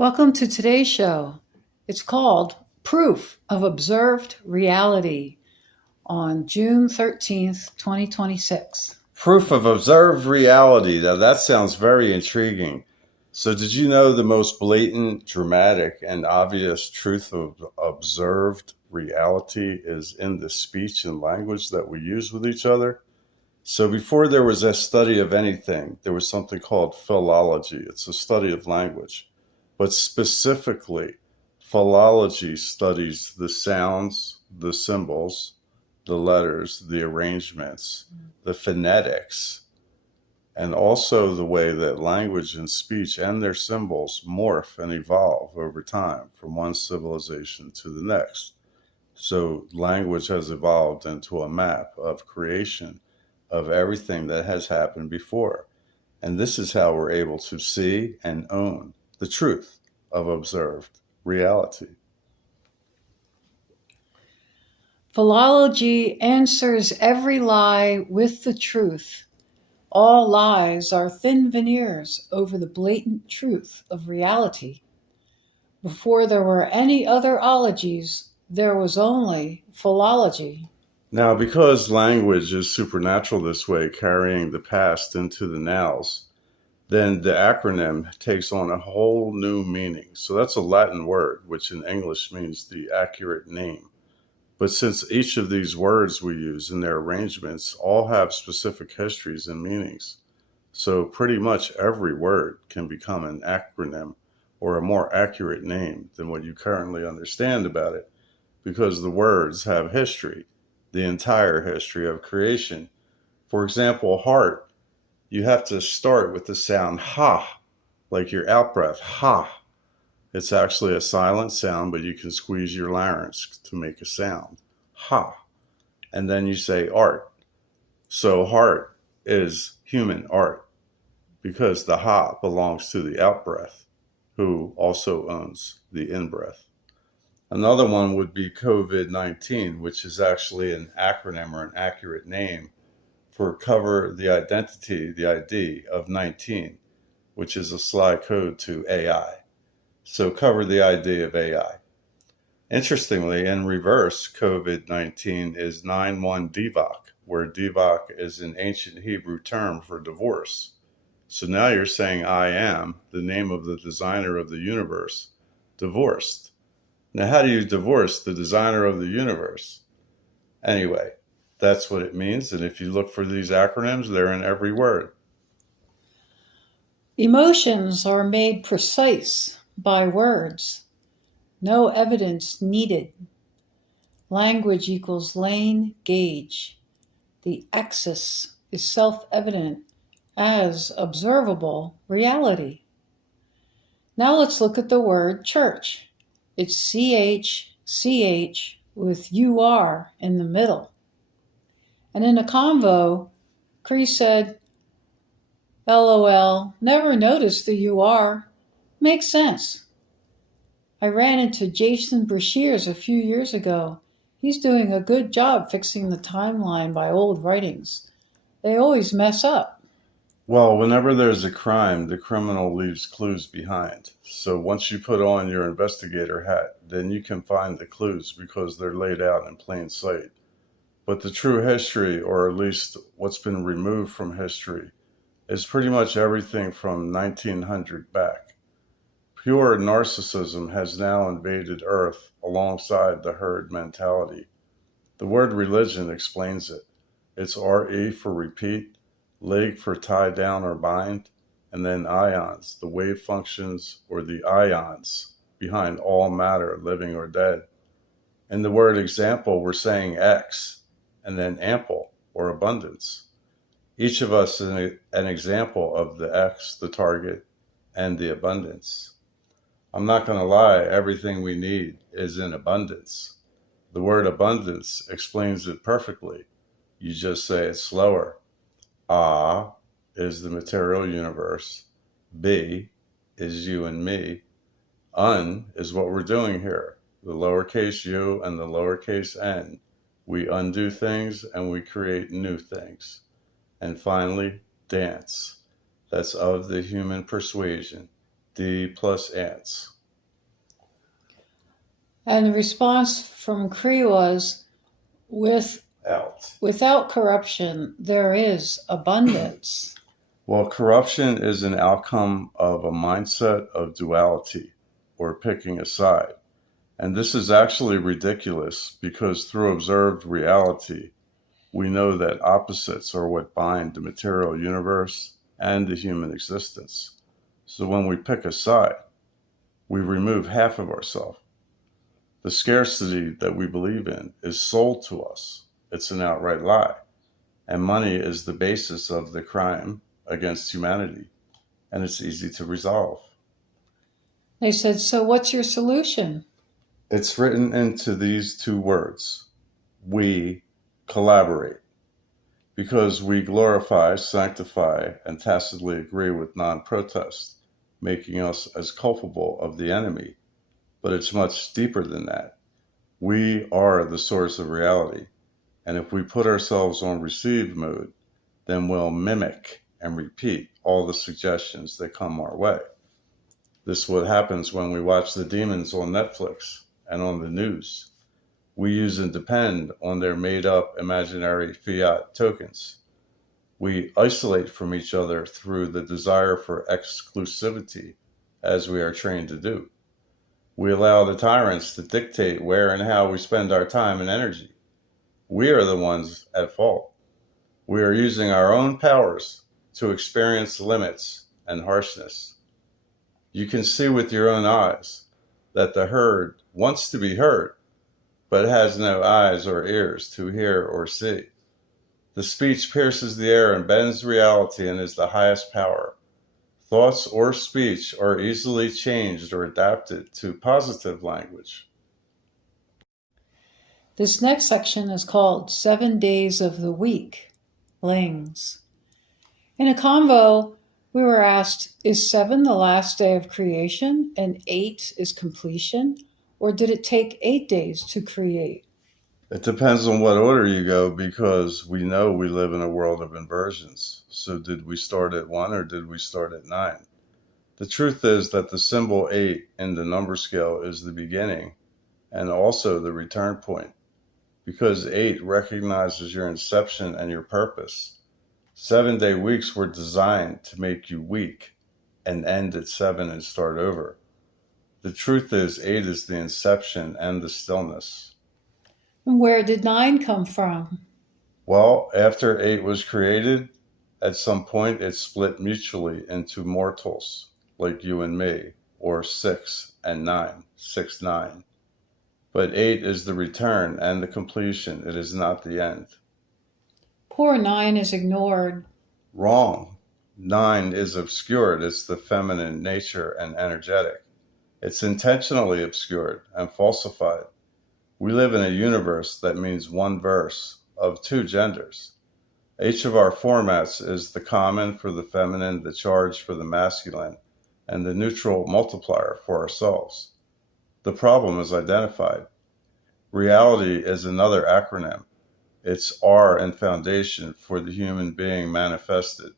Welcome to today's show. It's called Proof of Observed Reality on June 13th, 2026. Proof of observed reality. Now that sounds very intriguing. So, did you know the most blatant, dramatic, and obvious truth of observed reality is in the speech and language that we use with each other? So, before there was a study of anything, there was something called philology. It's a study of language. But specifically, philology studies the sounds, the symbols, the letters, the arrangements, the phonetics, and also the way that language and speech and their symbols morph and evolve over time from one civilization to the next. So language has evolved into a map of creation of everything that has happened before. And this is how we're able to see and own the truth of observed reality. Philology answers every lie with the truth. All lies are thin veneers over the blatant truth of reality. Before there were any other ologies, there was only philology. Now, because language is supernatural this way, carrying the past into the nows, then the acronym takes on a whole new meaning. So that's a Latin word, which in English means the accurate name. But since each of these words we use in their arrangements all have specific histories and meanings, so pretty much every word can become an acronym or a more accurate name than what you currently understand about it, because the words have history, the entire history of creation. For example, heart, you have to start with the sound ha, like your out breath, ha. It's actually a silent sound, but you can squeeze your larynx to make a sound. Ha. And then you say art. So heart is human art because the ha belongs to the out breath, who also owns the in breath. Another one would be COVID-19, which is actually an acronym or an accurate name for cover the identity, the ID of 19, which is a sly code to AI. So cover the ID of AI. Interestingly, in reverse, COVID-19 is 9-1 Divak, where Divak is an ancient Hebrew term for divorce. So now you're saying I am, the name of the designer of the universe, divorced. Now, how do you divorce the designer of the universe? Anyway, that's what it means. And if you look for these acronyms, they're in every word. Emotions are made precise by words. No evidence needed. Language equals lane gauge. The axis is self-evident as observable reality. Now let's look at the word church. It's CH with UR in the middle. And in a convo, Cree said, LOL, never noticed the UR. Makes sense. I ran into Jason Brashears a few years ago. He's doing a good job fixing the timeline by old writings. They always mess up. Well, whenever there's a crime, the criminal leaves clues behind. So once you put on your investigator hat, then you can find the clues because they're laid out in plain sight. But the true history, or at least what's been removed from history, is pretty much everything from 1900 back. Pure narcissism has now invaded Earth alongside the herd mentality. The word religion explains it. It's RE for repeat, leg for tie down or bind, and then ions, the wave functions or the ions behind all matter, living or dead. In the word example, we're saying X, and then ample or abundance. Each of us is an example of the X, the target, and the abundance. I'm not going to lie, everything we need is in abundance. The word abundance explains it perfectly. You just say it slower. A is the material universe. B is you and me. Un is what we're doing here. The lowercase u and the lowercase n. We undo things and we create new things. And finally, dance. That's of the human persuasion. D plus ants. And the response from Cree was, without corruption, there is abundance. Well, corruption is an outcome of a mindset of duality or picking a side. And this is actually ridiculous because through observed reality, we know that opposites are what bind the material universe and the human existence. So when we pick a side, we remove half of ourselves. The scarcity that we believe in is sold to us. It's an outright lie. And money is the basis of the crime against humanity. And it's easy to resolve. They said, so what's your solution? It's written into these two words. We collaborate. Because we glorify, sanctify, and tacitly agree with non-protest, making us as culpable of the enemy. But it's much deeper than that. We are the source of reality. And if we put ourselves on receive mode, then we'll mimic and repeat all the suggestions that come our way. This is what happens when we watch the demons on Netflix and on the news. We use and depend on their made-up imaginary fiat tokens. We isolate from each other through the desire for exclusivity, as we are trained to do. We allow the tyrants to dictate where and how we spend our time and energy. We are the ones at fault. We are using our own powers to experience limits and harshness. You can see with your own eyes that the herd wants to be heard, but has no eyes or ears to hear or see. The speech pierces the air and bends reality and is the highest power. Thoughts or speech are easily changed or adapted to positive language. This next section is called 7 Days of the Week, Lings. In a convo, we were asked, is 7 the last day of creation and 8 is completion? Or did it take 8 days to create? It depends on what order you go because we know we live in a world of inversions. So did we start at 1 or did we start at 9? The truth is that the symbol 8 in the number scale is the beginning and also the return point because 8 recognizes your inception and your purpose. 7-day weeks were designed to make you weak and end at 7 and start over. The truth is 8 is the inception and the stillness. And where did 9 come from? Well, after 8 was created, at some point it split mutually into mortals, like you and me, or 6 and 9, 6, 9. But 8 is the return and the completion. It is not the end. Poor 9 is ignored. Wrong. 9 is obscured. It's the feminine nature and energetic. It's intentionally obscured and falsified. We live in a universe that means one verse of 2 genders. Each of our formats is the common for the feminine, the charged for the masculine, and the neutral multiplier for ourselves. The problem is identified. Reality is another acronym. It's R and foundation for the human being manifested.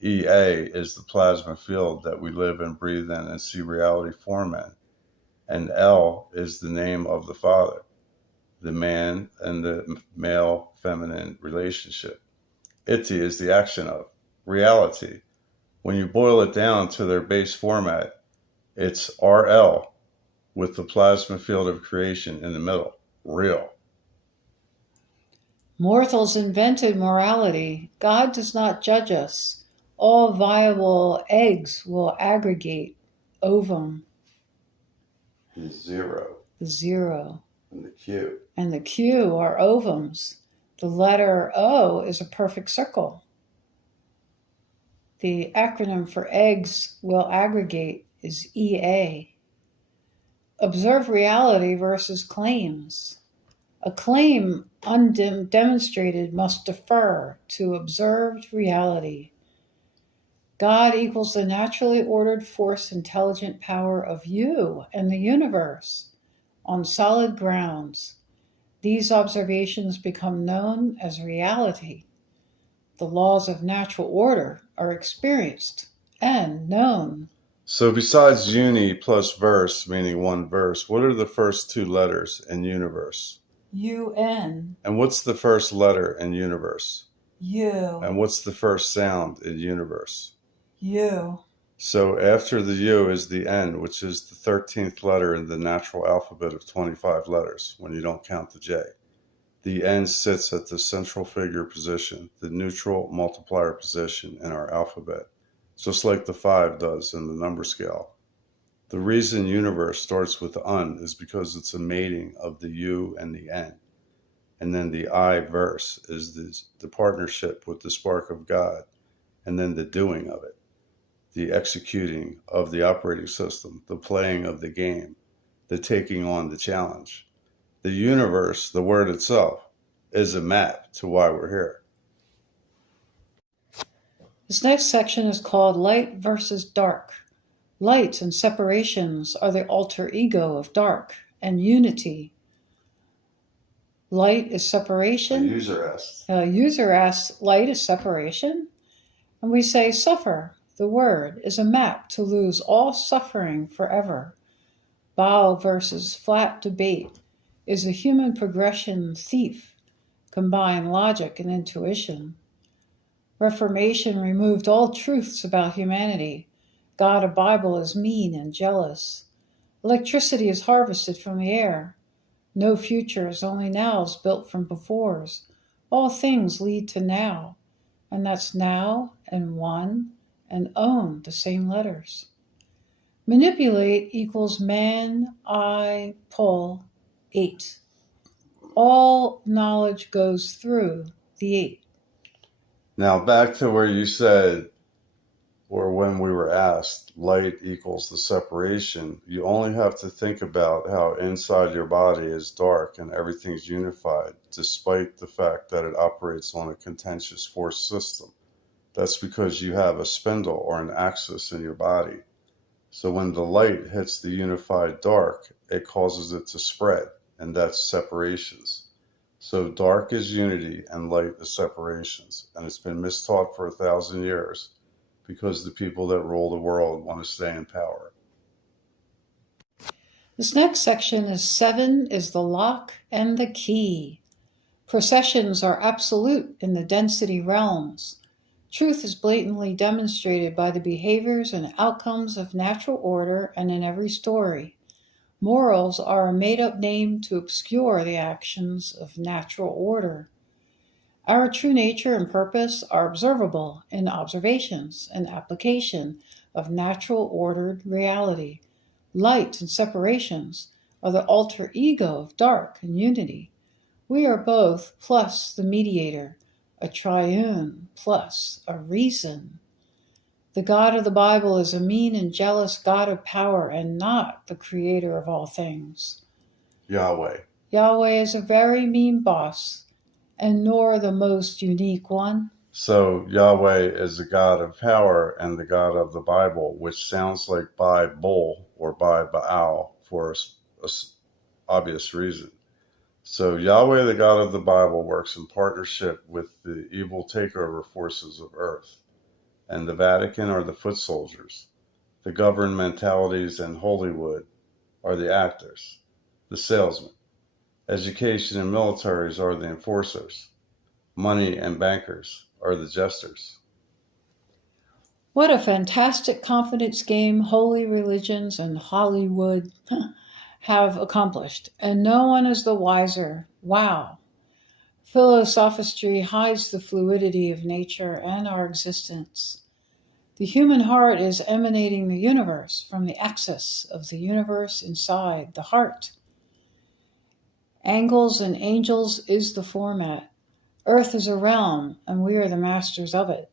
EA is the plasma field that we live and breathe in and see reality form in. And L is the name of the Father, the man and the male-feminine relationship. Iti is the action of reality. When you boil it down to their base format, it's RL with the plasma field of creation in the middle, real. Mortals invented morality. God does not judge us. All viable eggs will aggregate. Ovum. The 0. The 0. And the Q. And the Q are ovums. The letter O is a perfect circle. The acronym for eggs will aggregate is EA. Observe reality versus claims. A claim undemonstrated must defer to observed reality. God equals the naturally ordered force intelligent power of you and the universe on solid grounds. These observations become known as reality. The laws of natural order are experienced and known. So besides uni plus verse, meaning one verse, what are the first two letters in universe? UN. And what's the first letter in universe? U. And what's the first sound in universe? U. So after the U is the N, which is the 13th letter in the natural alphabet of 25 letters, when you don't count the J. The N sits at the central figure position, the neutral multiplier position in our alphabet, just like the 5 does in the number scale. The reason universe starts with un is because it's a mating of the U and the N. And then the I verse is the partnership with the spark of God, and then the doing of it, the executing of the operating system, the playing of the game, the taking on the challenge. The universe, the word itself, is a map to why we're here. This next section is called Light versus Dark. Light and separations are the alter ego of dark, and unity. Light is separation. A User asks, light is separation? And we say, suffer, the word, is a map to lose all suffering forever. Bow versus flat debate is a human progression thief. Combine logic and intuition. Reformation removed all truths about humanity. God of Bible is mean and jealous. Electricity is harvested from the air. No futures, only nows built from befores. All things lead to now, and that's now and one and own, the same letters. Manipulate equals man, I, pull, 8. All knowledge goes through the 8. Now back to where you said, or when we were asked, light equals the separation, you only have to think about how inside your body is dark and everything's unified, despite the fact that it operates on a contentious force system. That's because you have a spindle or an axis in your body. So when the light hits the unified dark, it causes it to spread, and that's separations. So dark is unity and light is separations, and it's been mistaught for 1,000 years because the people that rule the world want to stay in power. This next section is 7 is the lock and the key. Processions are absolute in the density realms. Truth is blatantly demonstrated by the behaviors and outcomes of natural order and in every story. Morals are a made-up name to obscure the actions of natural order. Our true nature and purpose are observable in observations and application of natural ordered reality. Light and separations are the alter ego of dark and unity. We are both plus the mediator, a triune plus a reason. The God of the Bible is a mean and jealous God of power and not the creator of all things. Yahweh. Yahweh is a very mean boss, and nor the most unique one. So Yahweh is the God of power and the God of the Bible, which sounds like by Bull or by Baal for a obvious reason. So Yahweh, the God of the Bible, works in partnership with the evil takeover forces of earth, and the Vatican are the foot soldiers. The governmentalities and Hollywood are the actors, the salesmen. Education and militaries are the enforcers. Money and bankers are the jesters. What a fantastic confidence game holy religions and Hollywood have accomplished, and no one is the wiser. Wow. Philosophistry hides the fluidity of nature and our existence. The human heart is emanating the universe from the axis of the universe inside the heart. Angles and angels is the format. Earth is a realm, and we are the masters of it.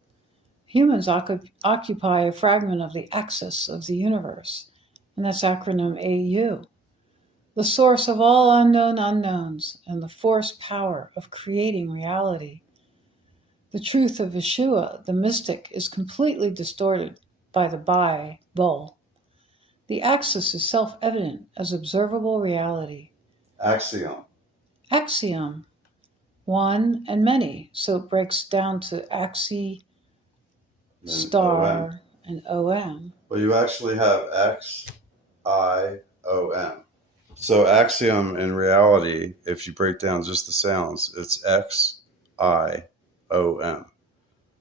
Humans occupy a fragment of the axis of the universe, and that's acronym AU. The source of all unknown unknowns and the force power of creating reality. The truth of Yeshua, the mystic, is completely distorted by the Bull. The axis is self-evident as observable reality. Axiom. Axiom, one and many, so it breaks down to axi, star, and OM. Well, you actually have X, I, O, M. So axiom in reality, if you break down just the sounds, it's X, I, O, M.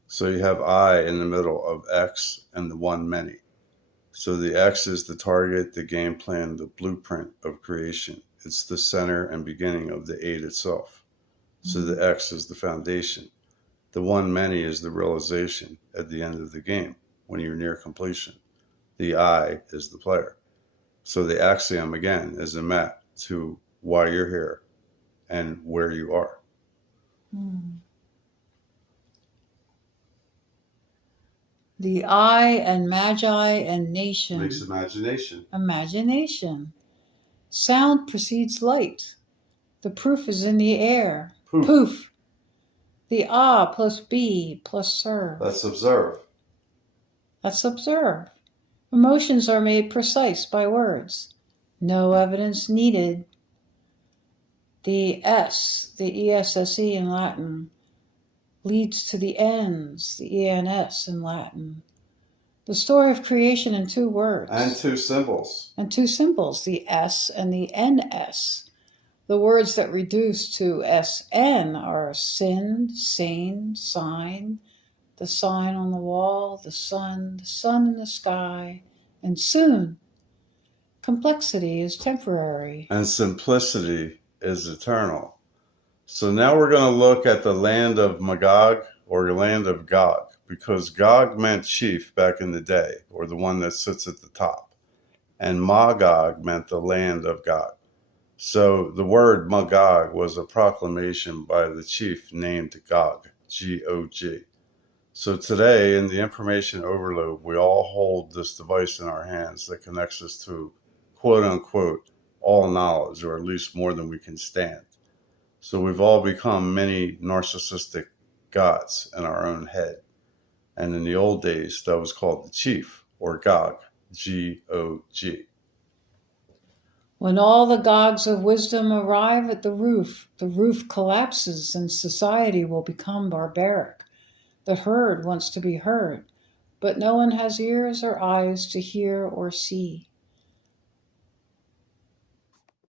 So you have I in the middle of X and the one many. So the X is the target, the game plan, the blueprint of creation. It's the center and beginning of the eight itself. So the X is the foundation. The one many is the realization at the end of the game when you're near completion. The I is the player. So the axiom, again, is a map to why you're here and where you are. The I and magi and nation. Makes imagination. Imagination. Sound precedes light. The proof is in the air. Poof. Poof. The ah plus be plus serve. Let's observe. Let's observe. Emotions are made precise by words. No evidence needed. The S, the ESSE in Latin, leads to the ENS, the ENS in Latin. The story of creation in two words. And two symbols. And two symbols, the S and the NS. The words that reduce to SN are sin, sane, sign, the sign on the wall, the sun in the sky, and soon. Complexity is temporary. And simplicity is eternal. So now we're going to look at the land of Magog or land of Gog, because Gog meant chief back in the day, or the one that sits at the top. And Magog meant the land of God. So the word Magog was a proclamation by the chief named Gog, G-O-G. So today in the information overload, we all hold this device in our hands that connects us to quote unquote all knowledge, or at least more than we can stand. So we've all become many narcissistic gods in our own head. And in the old days, that was called the chief, or Gog, G-O-G. When all the gods of wisdom arrive at the roof collapses and society will become barbaric. The herd wants to be heard, but no one has ears or eyes to hear or see.